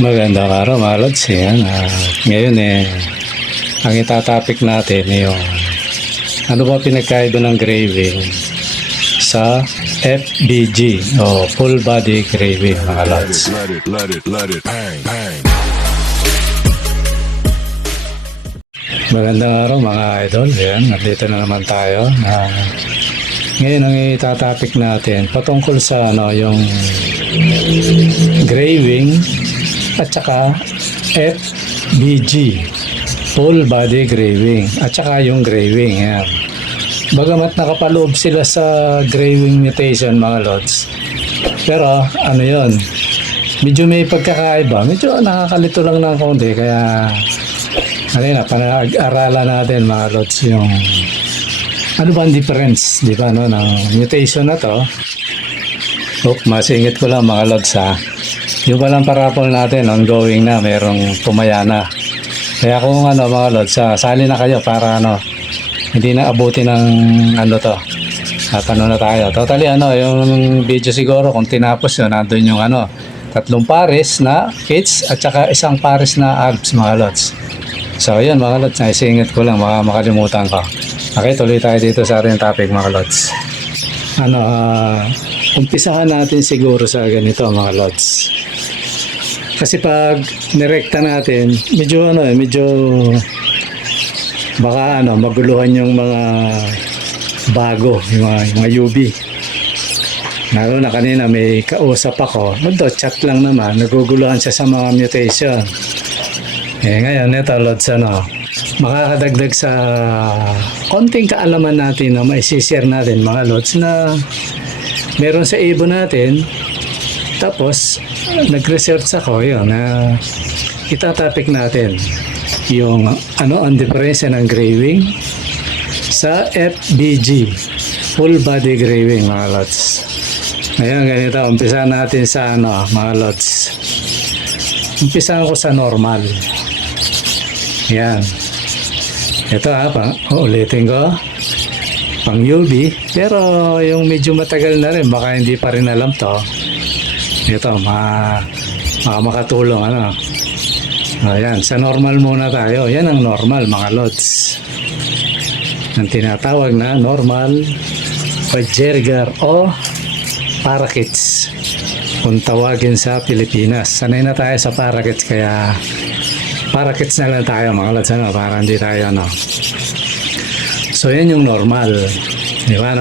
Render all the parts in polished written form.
Magandang araw mga lods. Yan. Ngayon ang itatopic natin yung ano ba pinagkaiba ng graving sa FBG o full body graving mga lods. Magandang araw mga idol. Yan, nandito na naman tayo. Ngayon ang itatopic natin patungkol sa yung graving at saka FBG, full body graving, at saka yung graving. Yan. Bagamat nakapaloob sila sa graving mutation mga lods, pero yon, medyo may pagkakaiba, medyo nakakalito lang ng konti, kaya panag-aralan natin mga lods yung ano ba ang difference, di ba, ng mutation na to. Masingit ko lang mga lods yung palang parapol natin ongoing na, merong tumaya na. Kaya kung mga lods, sali na kayo para hindi na abutin ng to. At na tayo. Totally yung video siguro kung tinapos yun, nandun yung 3 pares na kits at saka 1 pares na abs mga lods. So yun mga lods, naisingit ko lang, makalimutan ko. Okay, tuloy tayo dito sa ating topic mga lods. Umpisahan natin siguro sa ganito mga lods. Kasi pag nirekta natin, medyo baka maguluhan yung mga bago, yung mga UV. Lalo na kanina may kausap ako, chat lang naman, naguguluhan siya sa mga mutation. Ngayon, ito lods, makakadagdag sa konting kaalaman natin na maisishare natin mga lods na meron sa ibon natin. Tapos nag-research ako na itatopic natin yung ang diferensya ng graving sa FBG, full body graving mga lods. Ngayon ganito, umpisahan natin sa mga lods. Umpisahan ko sa normal. Yan. Ito ulitin ko. Pang UV, pero yung medyo matagal na rin, baka hindi pa rin alam to. Ito, makatulong Ayan, sa normal muna tayo. Yan ang normal mga lods. Ang tinatawag na normal Buick-Jaeger o parakeets kung tawagin sa Pilipinas. Sanay na tayo sa parakeets, kaya parakeets na lang tayo mga lods, para hindi tayo So yan yung normal, di ba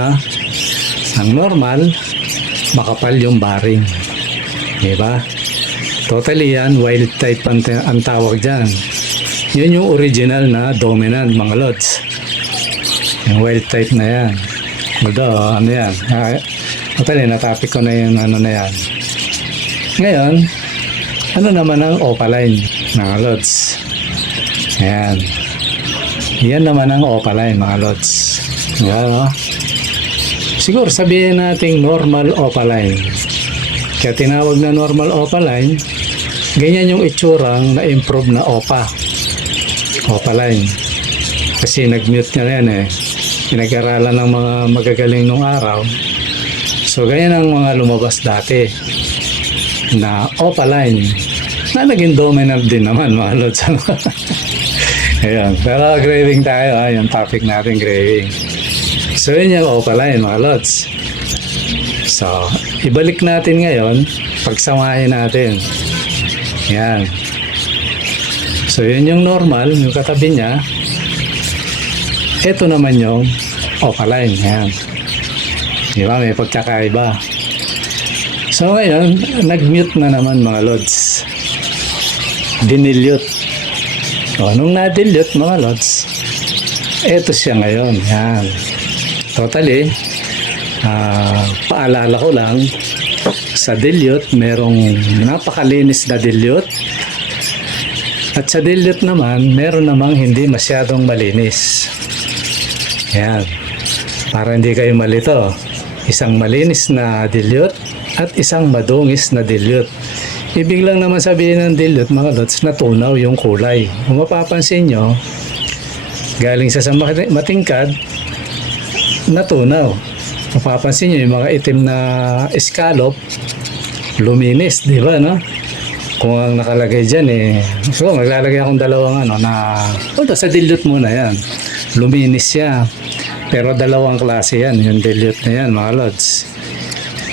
Ang normal, makapal yung baring, di ba? Totally yan, wild type ang tawag dyan. Yun yung original na dominant mga lods. Yung wild type na yan. Although, yan. Totally, natapik ko na yung na yan. Ngayon, naman ang opaline mga lods. Ayan. Yan naman ang opaline mga lods. Yan, siguro sabihin natin normal opaline. Kaya tinawag na normal opaline, ganyan yung itsurang na-improve na opaline. Kasi nag-mute niya yan pinag-aralan ng mga magagaling nung araw. So ganyan ang mga lumabas dati na opaline na naging dominant din naman mga lods. Ayan, pero graving tayo, yung topic natin graving. So yun yung opaline mga lods. So ibalik natin ngayon, pagsamahin natin. Yan. So yun yung normal, yung katabi niya. Ito naman yung opaline. Yan. Diba, may pagkakaiba. So ngayon, nag-mute na naman mga lods. Dinilute. Nung na-dilute mga lods, eto siya ngayon. Yan. Totally, paalala ko lang, sa dilute, merong napakalinis na dilute. At sa dilute naman, meron namang hindi masyadong malinis. Yan. Para hindi kayo malito. Isang malinis na dilute at isang madungis na dilute. Ibig lang naman sabihin ng dilute mga lods, natunaw yung kulay. Kung mapapansin nyo, galing sa matingkad, natunaw. Mapapansin nyo yung mga itim na scallop, luminis, di ba, Kung ang nakalagay dyan so maglalagay akong dalawang sa dilute muna yan. Luminis siya. Pero dalawang klase yan, yung dilute na yan mga lods.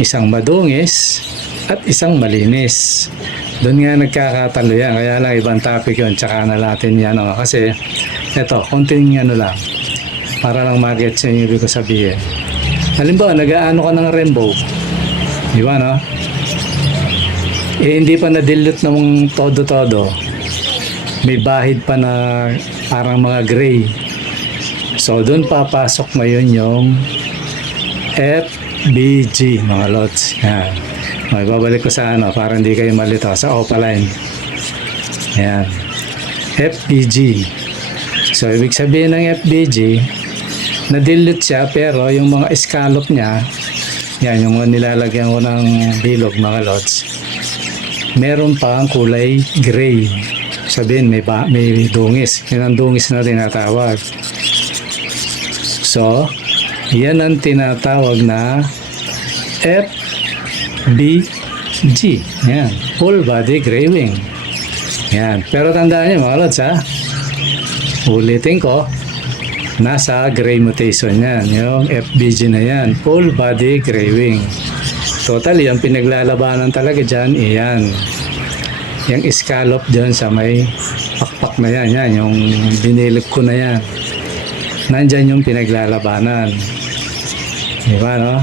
Isang madungis at isang malinis. Doon nga nagkakatalo yan. Kaya lang ibang topic yun. Tsaka na natin yan. Kasi eto, konting lang. Para lang mag-gets yung ibig ko sabihin. Halimbawa, nag-aano ka ng rainbow. Di ba, no? Hindi pa na-dilute ng todo-todo. May bahid pa na parang mga gray. So, doon papasok ngayon yung FBG, mga lods. Yan. Okay, babalik ko sa para hindi kayo malito. Sa opaline. Yan. FBG. So, ibig sabihin ng FBG, na-dilute siya, pero yung mga scallop niya, yan, yung nilalagyan ko ng bilog, mga lods, meron pa ang kulay gray. Sabihin, may dungis. Yan ang dungis na tinatawag. So, yan ang tinatawag na FBG. Yan. Full body gray wing. Yan. Pero tandaan niyo mga lods, ulitin ko, nasa gray mutation yan. Yung FBG na yan. Full body gray wing. Totally, ang pinaglalabanan talaga dyan, iyan. Yung scallop dyan sa may pakpak na yan. Yan, yung binilip ko na yan. Nandyan yung pinaglalabanan. Diba, no?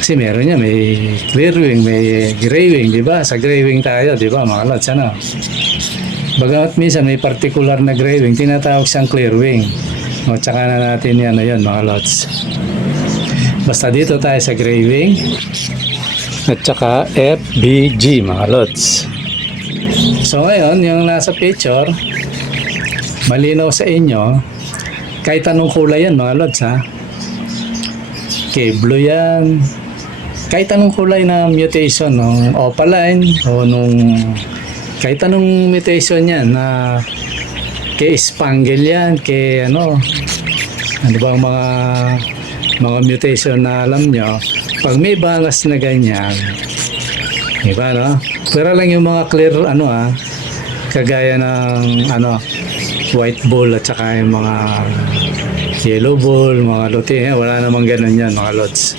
Kasi meron yan, may clear wing, may gray wing, diba? Sa gray wing tayo, diba, mga lods, Bagamat minsan may particular na gray wing, tinatawag siyang clear wing. O, tsaka na natin yan, mga lods. Basta dito tayo sa gray wing. At saka FBG, mga lods. So ngayon, yung nasa picture, malinaw sa inyo, kahit anong kulay yan, mga lods, Okay, blue yan. Kahit anong kulay na mutation, ng opaline, o kahit anong mutation yan, na kay spangle yan, kay ano ba ang mga mutation na alam nyo, pag may bangas na ganyan, diba, no? Pero lang yung mga clear, kagaya ng, white ball at saka yung mga yellow ball, mga luti, wala namang ganun yan, mga lods.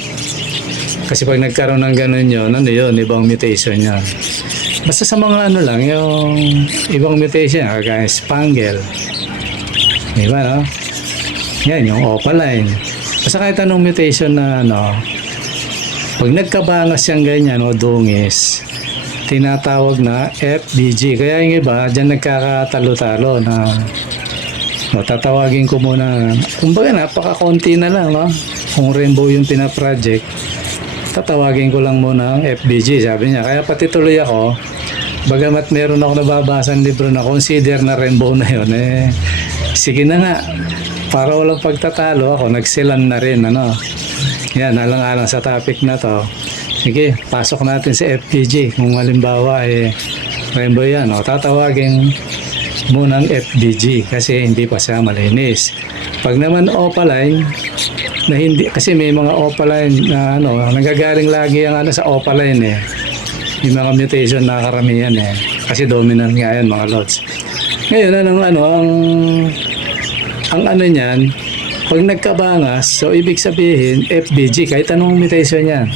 Kasi pag nagkaroon ng ganun yun, ibang mutation yan. Basta sa mga lang, yung ibang mutation, kagaya spangle, diba, no? Yan, yung opaline. Basta kahit anong mutation na, pag nagkabangas yung ganyan o dungis, tinatawag na FBG. Kaya yung iba, dyan nagkakatalo-talo na tatawagin ko muna. Kumbaga, napaka-konti na lang, no? Kung rainbow yung pinaproject, tatawagin ko lang muna ang FBG, sabi niya. Kaya pati tuloy ako, bagamat meron ako nababasang libro na consider na rainbow na yun, sige na nga. Para walang pagtatalo, ako nagsilan na rin, Yan, alang-alang sa topic na to. Sige, pasok natin sa FBG. Kung halimbawa, rainbow yan, tatawagin munang FBG kasi hindi pa siya malinis. Pag naman opaline, na hindi, kasi may mga opaline na nanggagaling lagi ang sa opaline yung mga mutation na karamihan kasi dominant nga yan, mga lods. Ngayon, ang niyan, pag nagkabangas, so ibig sabihin FBG, kahit anong mutation yan.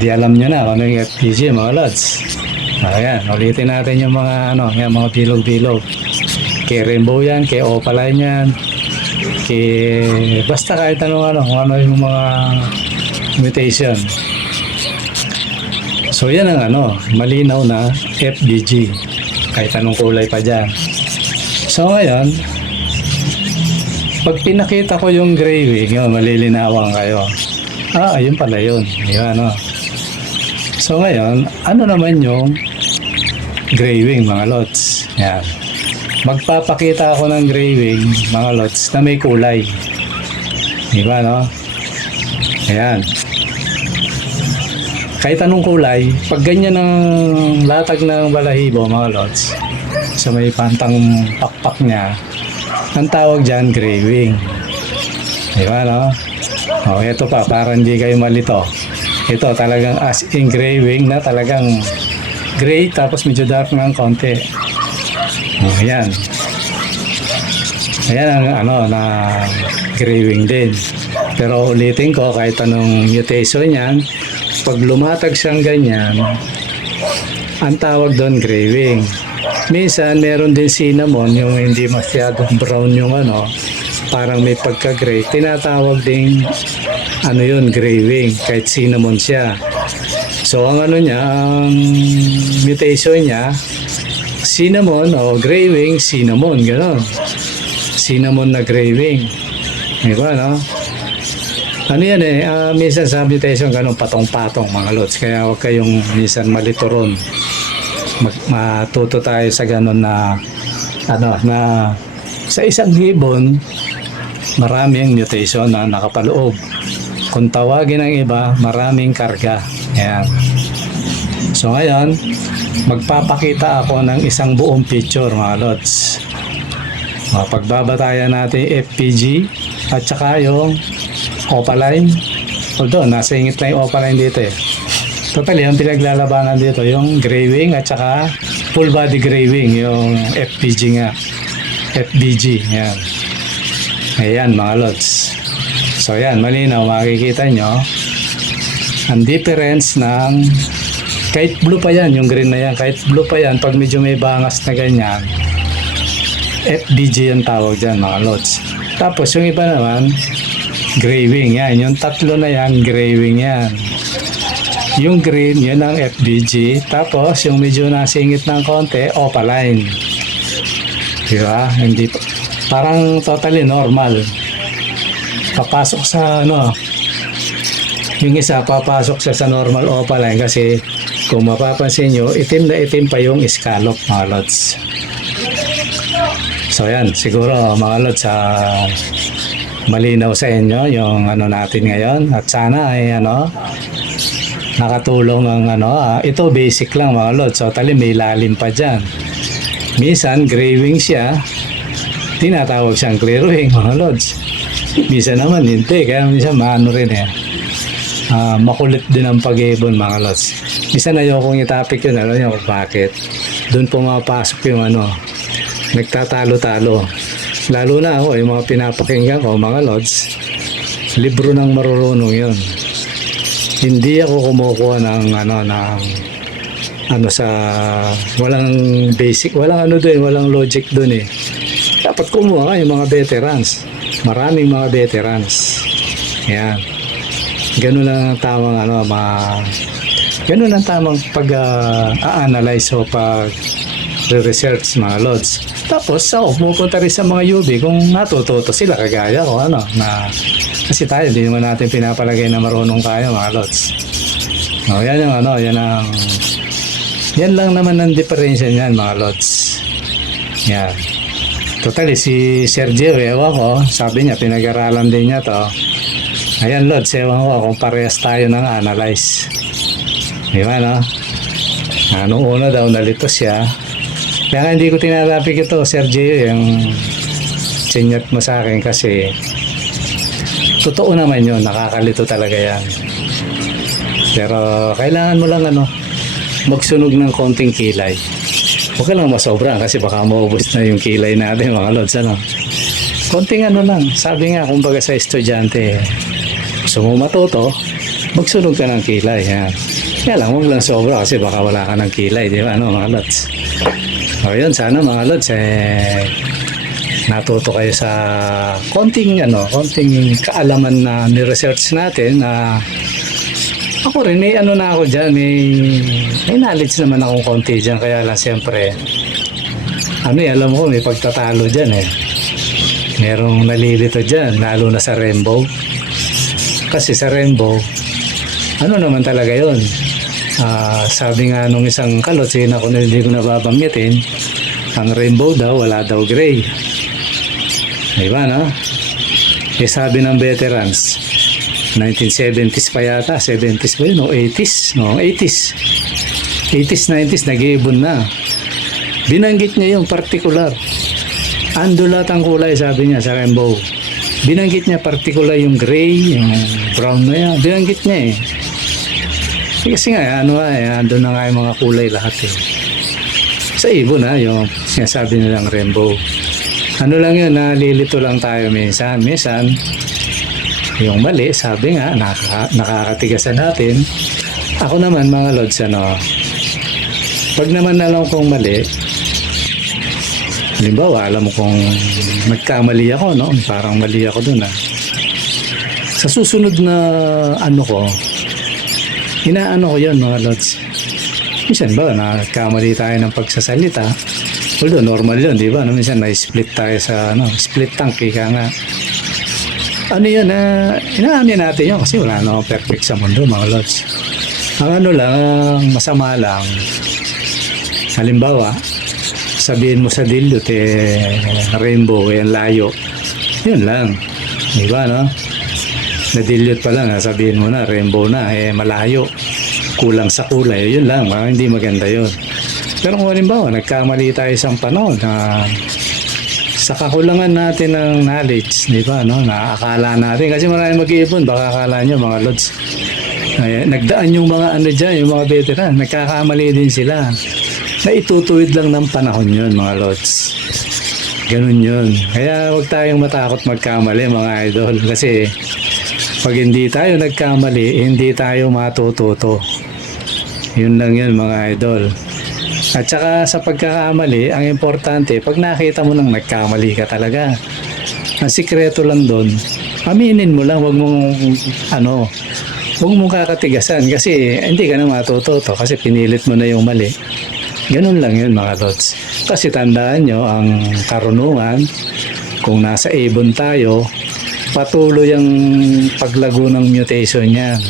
Di alam nyo na kung ano yung FBG, mga lods. Ayan, ulitin natin yung mga yung mga bilog-bilog. Kay rainbow yan, kay opaline yan, basta kahit kung ano yung mga mutation. So yan ang malinaw na FBG, kahit anong kulay pa dyan. So ngayon, pag pinakita ko yung gray wing, malilinawan kayo. Ayun pala yun. Yan, So ngayon, ano naman yung gray wing, mga lods? Yan. Magpapakita ako ng gray wing, mga lods, na may kulay. Diba, no? Ayan. Kahit anong kulay, pag ganyan ang latag ng balahibo, mga lods, sa may pantang pakpak niya, ang tawag dyan, gray wing. Diba, no? Ito pa, para hindi kayo malito. Ito talagang as in gray wing na talagang gray tapos medyo dark ng konti. Ayan. Ayan ang ano na gray wing din. Pero ulitin ko, kahit anong mutation yan, pag lumatag siyang ganyan, ang tawag doon gray wing. Minsan meron din cinnamon, yung hindi masyadong brown yung ano, parang may pagka-gray, tinatawag ding ano yun, gray wing, kahit cinnamon siya. So ang ano niya, ang mutation niya, cinnamon o gray wing, cinnamon, gano'n. Cinnamon na gray wing. Diba, no? Ano yan minsan sa mutation, gano'n patong-patong mga lods. Kaya huwag kayong minsan malito ron. Matuto tayo sa gano'n na, ano, na sa isang ibon, maraming mutation na nakapaloob. Kung tawagin ng iba, maraming karga. Ayan. So ngayon, magpapakita ako ng isang buong picture mga lods. Pagbabatayan natin yung FPG at saka yung opaline. Although, nasa ingit lang yung opaline dito eh. Totally, yung pinaglalabanan dito, yung gray wing at saka full body gray wing, yung FPG nga. FBG, yan. Ayan mga lods. So yan, malinaw, makikita nyo ang difference ng kahit blue pa yan, yung green na yan, kahit blue pa yan, pag medyo may bangas na ganyan, FBG yung tawag dyan mga lods. Tapos yung iba naman, gray wing yan. Yung tatlo na yan, gray wing yan. Yung green, yun ang FBG. Tapos yung medyo nasingit ng konti, opaline. Diba? Hindi, parang totally normal. Papasok sa ano, yung isa papasok siya sa normal opaline kasi kung mapapansin nyo, itim na itim pa yung scallop mga lods. So yan, siguro mga lods, malinaw sa inyo yung ano natin ngayon at sana ay ano, nakatulong ang ano, ito basic lang mga lods. So tali may lalim pa dyan. Minsan gray wing siya, tinatawag siyang clear wing mga lods. Minsan naman hindi, kaya minsan maano rin makulit din ang pag-ibon mga lods. Minsan ayokong itapik yun, alam niyo kung bakit. Doon pumapasok yung ano, nagtatalo-talo. Lalo na ako, yung mga pinapakinggan ko mga lods, libro ng marurunong yun. Hindi ako kumukuha ng ano sa walang basic, walang ano doon, walang logic doon eh. Dapat kumuha yung mga veterans. Maraming mga veterans. Yan. Ganun lang ang tamang ano, ganun ang tamang pag-analyze o pag-research mga lods. Tapos pupunta rin sa mga UB kung natututo sila kagaya ko ano na kasi tayo hindi naman natin pinapalagay na marunong tayo mga lods. O yan yung ano, yan lang naman ang diferensya niyan mga lods. Yan. Totally si Sergio, ewan ko, sabi niya pinag-aralan din niya to. Ayan lods, ewan ko kung parehas tayo ng analyze. Diba no? Nung una daw nalito siya. Kaya hindi ko tinatapik ito, Sergio, yung sinyat mo sa akin kasi totoo naman yun, nakakalito talaga yan. Pero kailangan mo lang ano, magsunog ng konting kilay. Huwag ka lang masobra kasi baka maubos na yung kilay natin mga lods. Ano? Konting ano lang, sabi nga kumbaga sa estudyante, gusto mo matuto, magsunog ka ng kilay. Yan. Kaya lang, huwag lang sobra kasi baka wala ka ng kilay, di ba ano, mga lods? O yun, sana mga lods, natuto kayo sa konting kaalaman na ni-research natin na ako rin, may ano na ako dyan, may knowledge naman akong konti dyan, kaya lang siyempre, alam ko, may pagtatalo dyan merong nalilito dyan, lalo na sa rainbow. Kasi sa rainbow, ano naman talaga yun, sabi nga nung isang kalot, ako na hindi ko nababanggitin, ang rainbow daw, wala daw gray. Diba, no? Sabi ng veterans, 1970s pa yata, 70s ba yun, o 80s, no, 80s, 90s, nag-iibon na. Binanggit niya yung particular. Andulat ang kulay, sabi niya sa rainbow. Binanggit niya particular yung gray, yung brown na yan. Binanggit niya Kasi nga, ano nga, andun na nga yung mga kulay lahat eh. Sa ibon ha, yung sinasabi nilang rainbow. Ano lang yun, nalilito lang tayo minsan. Minsan, yung mali, sabi nga, nakakatigasan natin. Ako naman mga lods, pag naman alam kong mali, halimbawa, alam mo kung nagkamali ako, no? Parang mali ako dun sa susunod na ano ko, inaano ko yun mga lods. Minsan ba, nagkamali tayo ng pagsasalita. Although normal yun, di ba? Minsan na-split tayo sa, split tank, ika nga. Ano yun, inaano natin yun kasi wala na perfect sa mundo, mga lods. Ang ano lang, ang masama lang, halimbawa, sabihin mo sa dilute, rainbow, yan layo. Yun lang. Di ba, no? Na-dilute pa lang, sabihin mo na, rainbow na, malayo. Kulang sa kulay, yun lang, hindi maganda yun. Pero kung halimbawa, nagkamali tayo isang panahon na sa kakulangan natin ng knowledge, di ba, no? Naakala natin, kasi maraming mag-iipon, baka akala nyo, mga lods, nagdaan yung mga ano dyan, yung mga veteran, nagkakamali din sila. Na itutuwid lang ng panahon yun, mga lods. Ganun yun. Kaya huwag tayong matakot magkamali, mga idol, kasi pag hindi tayo nagkamali, hindi tayo matututo. Yun lang yun mga idol. At saka sa pagkakamali, ang importante, pag nakita mo nang nagkamali ka talaga, ang sikreto lang doon, aminin mo lang, wag mong kakatigasan kasi hindi ka na matututo kasi pinilit mo na yung mali. Ganun lang yun mga lods. Kasi tandaan nyo, ang karunungan, kung nasa ibon tayo, patuloy ang paglago ng mutation niyan.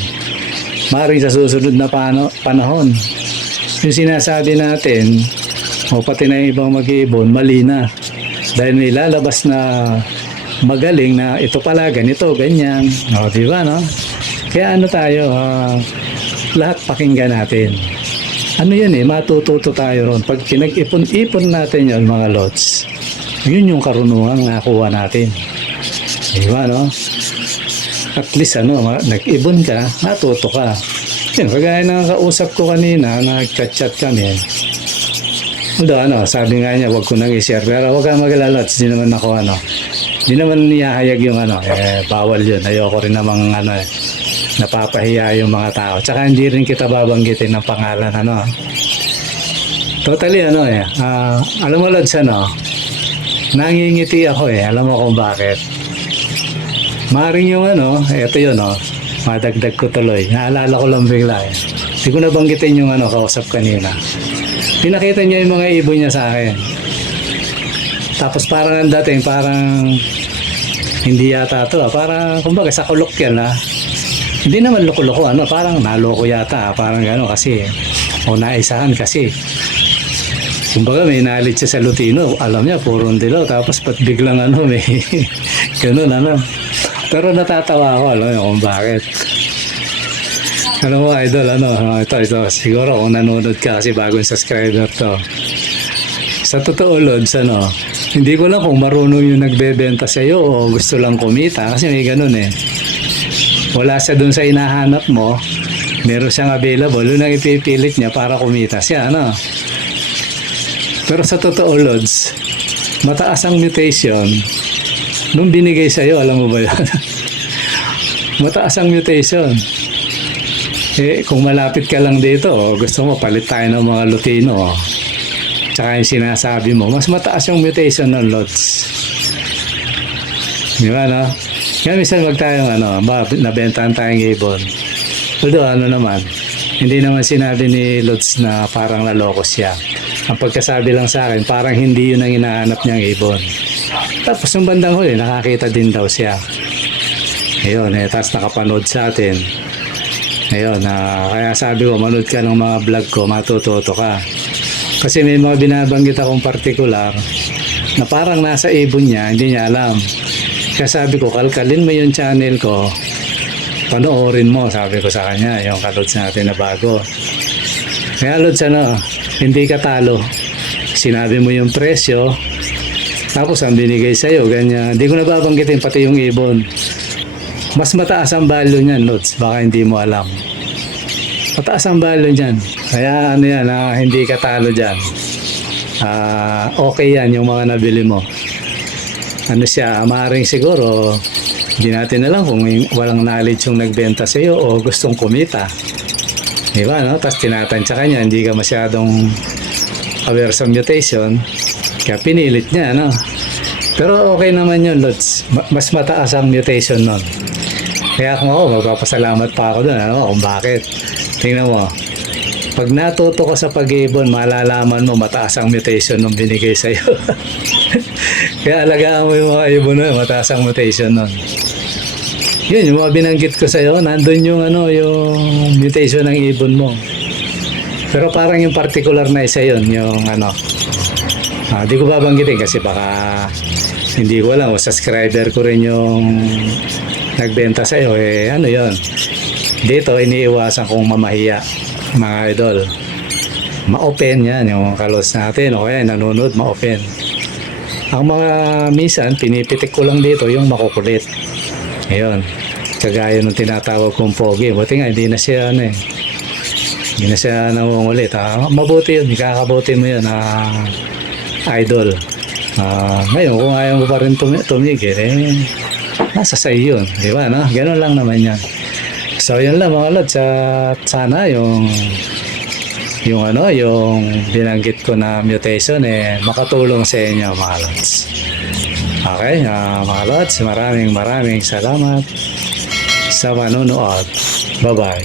Maring sa susunod na panahon, yung sinasabi natin, o pati na yung ibang mag-iibon, mali na. Dahil nilalabas na magaling na ito pala, ganito, ganyan. O, di ba, no? Kaya ano tayo, lahat pakinggan natin. Ano yan matututo tayo ron. Pag pinag-ipon-ipon natin yun, mga lods, yun yung karunungan na nakuha natin. Di ba, no? At least nag-ibon ka, natuto ka. Yun, kagaya ng kausap ko kanina, nag-chat kami. Sabi nga niya, wag ko nang i-share. Pero wag kang mag-alala, hindi naman ako, hindi naman niyahayag yung bawal yun. Ayoko rin namang, napapahiya yung mga tao. Tsaka hindi rin kita babanggitin ng pangalan, Totally, alam mo, Lods, nangingiti ako, alam mo kung bakit. Maring yung eto yun, madagdag ko tuloy. Naalala ko lang bigla Hindi ko nabanggitin yung kausap kanina. Pinakita niya yung mga ibon niya sa akin. Tapos parang ang dating, parang hindi yata ito. Parang, kumbaga, sa kulok yan Hindi naman loko-loko, parang naloko yata. Parang gano'n kasi, o naisahan kasi. Kumbaga, may knowledge siya sa Lutino. Alam niya, puro dilaw. Tapos pat biglang may gano'n, Pero natatawa ako, alam mo kung bakit. Alam mo, idol, ito, siguro kung nanonood ka kasi bagong subscriber to. Sa totoo, Lods, hindi ko lang kung marunong yung nagbebenta sa'yo o gusto lang kumita kasi may ganun Wala siya dun sa hinahanap mo, meron siyang available, yun ang ipipilit niya para kumita siya, Pero sa totoo, Lods, mataas ang mutation. Nung binigay sa'yo, alam mo ba yan? Mataas ang mutation. Kung malapit ka lang dito, gusto mo, palit tayo ng mga Lutino. Tsaka yung sinasabi mo, mas mataas yung mutation ng Lods. Di ba, Kaya minsan wag tayong, nabentahan tayong ibon. Although, naman, hindi naman sinabi ni Lods na parang naloko siya. Ang pagkasabi lang sa akin, parang hindi yun ang hinahanap niyang ibon. Tapos yung bandang huli, nakakita din daw siya. Ayun, tapos nakapanood sa atin. Ayun, kaya sabi ko, manood ka ng mga vlog ko, matututo ka. Kasi may mga binabanggit akong partikular na parang nasa ibon niya, hindi niya alam. Kaya sabi ko, kalkalin mo yung channel ko, panoorin mo, sabi ko sa kanya, yung kalods natin na bago. Kaya Lods, hindi ka talo. Sinabi mo yung presyo, tapos ang binigay sa'yo, ganyan. Hindi ko nababanggitin pati yung ibon. Mas mataas ang value niyan, Lods. Baka hindi mo alam. Mataas ang value dyan. Kaya ano yan, hindi ka talo dyan. Okay yan yung mga nabili mo. Ano siya, maaaring siguro, hindi natin alam kung walang knowledge yung nagbenta sa iyo o gustong kumita. Diba, no? Tapos tinatansya ka niya, hindi ka masyadong aware sa mutation, kaya pinilit niya, no? Pero okay naman yun, Lods. Mas mataas ang mutation nun. Kaya kung ako, magpapasalamat pa ako doon, ano? Kung bakit. Tingnan mo, pag natuto ka sa pag-ibon, malalaman mo mataas ang mutation nung binigay sa'yo. Kaya alagaan mo yung mga ibon na mataas ang mutation nun. Yun, yung mga binanggit ko sa'yo, nandun yung, yung mutation ng ibon mo. Pero parang yung particular na isa yun, yung di ko babanggitin kasi baka hindi ko alam, o subscriber ko rin yung nagbenta sa'yo, yun. Dito, iniiwasan kong mamahiya, mga idol. Ma-open yan, yung kalos natin, o kaya nanonood, ma-open. Ang mga minsan, pinipitik ko lang dito yung makukulit. Ayun, kagaya ng tinatawag kong pogi. Buti nga, hindi na siya, hindi na siya nangungulit. Mabuti yun, ikakabuti mo yun, idol. Ngayon, kung ayaw mo pa rin tumigil, nasa sa'yo yun, di ba, no? Ganun lang naman yan. So, yun lang mga lods, sana yung binanggit ko na mutation, makatulong sa inyo mga lods. Okay, mga lods, maraming salamat sa manonood. Bye-bye.